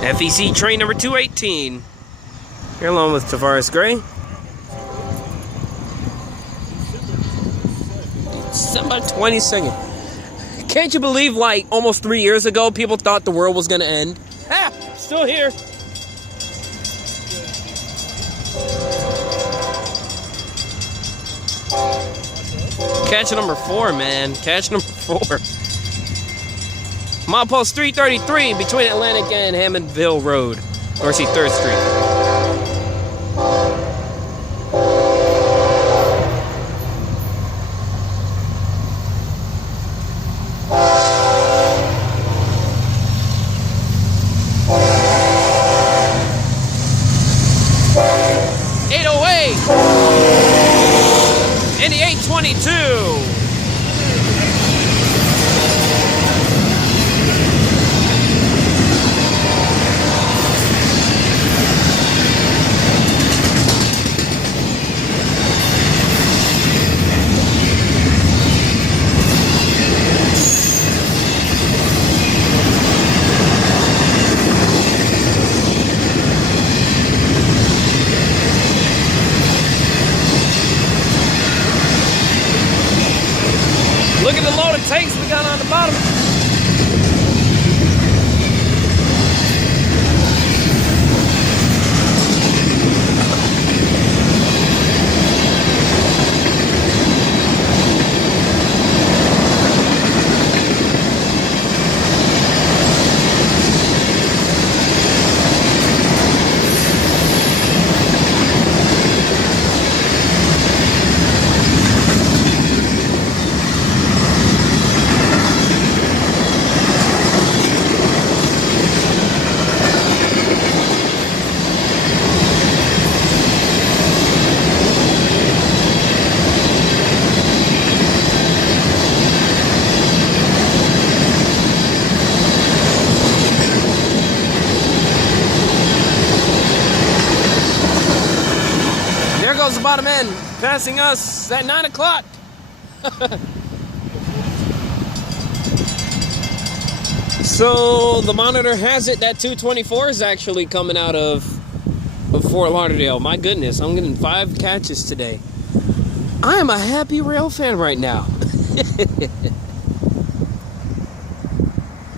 FEC train number 218. Here along with Tavaris Gray. December 22nd. Can't you believe, like, almost 3 years ago, people thought the world was going to end? Ah, still here. Catch number 4, man. Catch number 4. Milepost 333 between Atlantic and Hammondville Road. Or see 3rd Street. In the 822. Look at the load of tanks we got on the bottom. There goes the bottom end, passing us at 9 o'clock. So the monitor has it that 224 is actually coming out of Fort Lauderdale. My goodness, I'm getting 5 catches today. I am a happy rail fan right now.